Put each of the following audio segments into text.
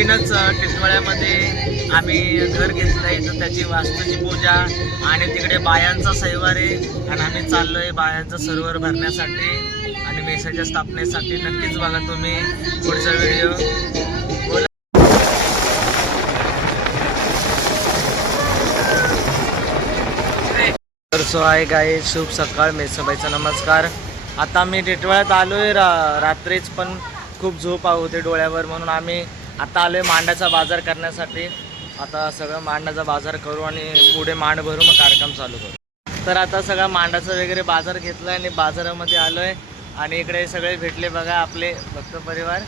नवीनच टिटवाळ्यामध्ये आम्ही घर घेतलं आहे. तर त्याची वास्तूची पूजा आणि तिकडे बायांचा सैवार आहे आणि आम्ही चाललो आहे बायांचा सरोवर भरण्यासाठी आणि मेसाच्या स्थापनेसाठी. नक्कीच बघा तुम्ही पुढचा व्हिडिओ. बोला. तर सो आहे गाय शुभ सकाळ मेसबाईचा नमस्कार. आता मी टिटवाळ्यात आलो आहे रा रात्रीच पण खूप झोप होते डोळ्यावर म्हणून आम्ही आता आलो आहे मांडाचा बाजार करण्यासाठी. आता सगळं मांडाचा बाजार करू आणि पुढे मांड भरू मग कार्यक्रम चालू करू. तर आता सगळा मांडाचा वगैरे बाजार घेतला आणि बाजारामध्ये आलो आहे आणि इकडे सगळे भेटले बघा आपले भक्त परिवार.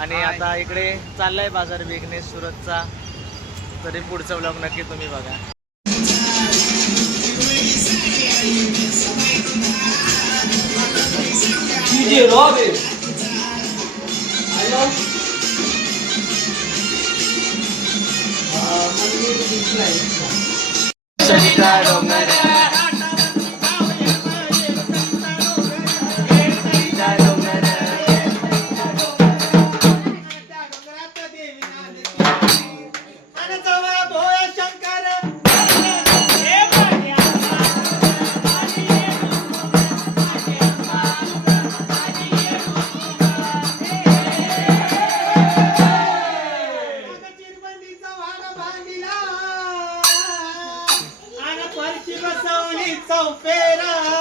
आणि आता इकडे चाललाय बाजार विघ्नेश सुरतचा. तरी पुढचा ब्लॉग नक्की तुम्ही बघा. DJ. Santa Romana Salveira!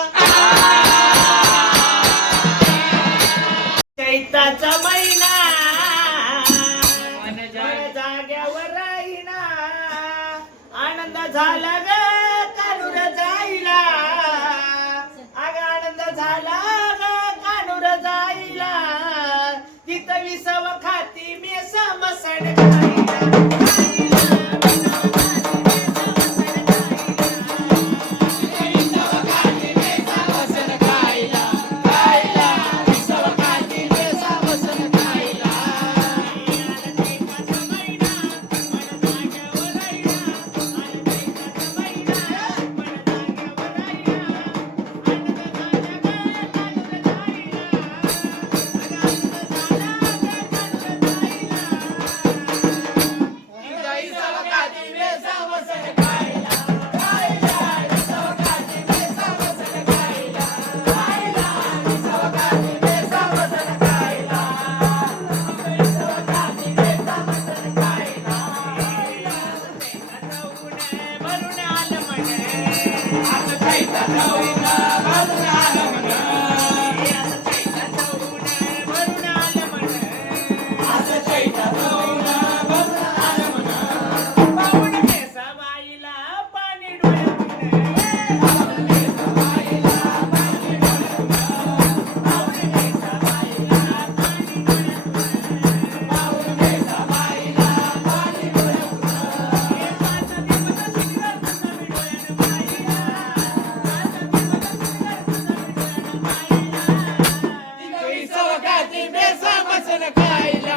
ni meza masana kaila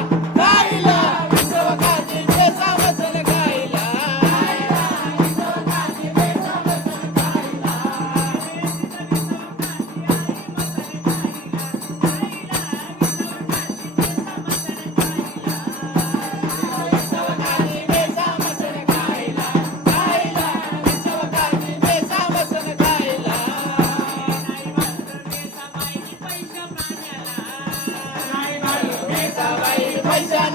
Kaiser.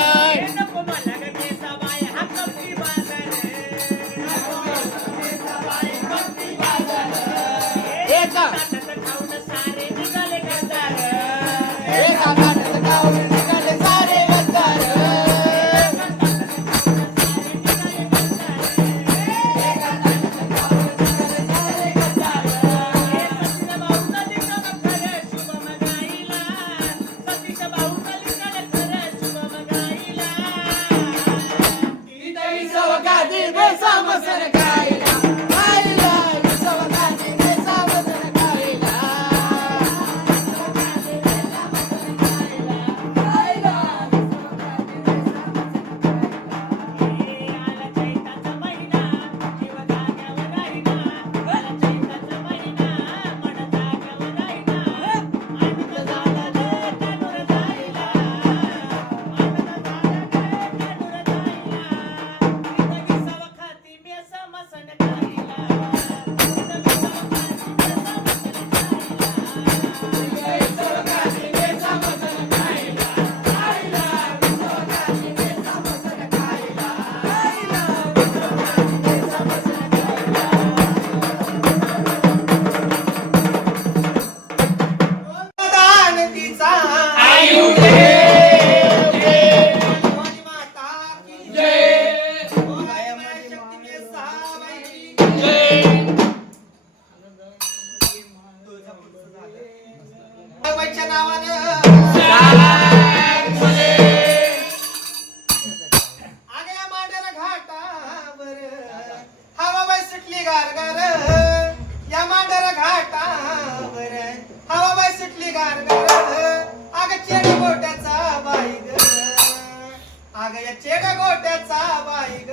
अग या चेड गोट्याचा बाई ग.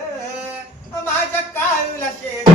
माझ्या काळूला शेर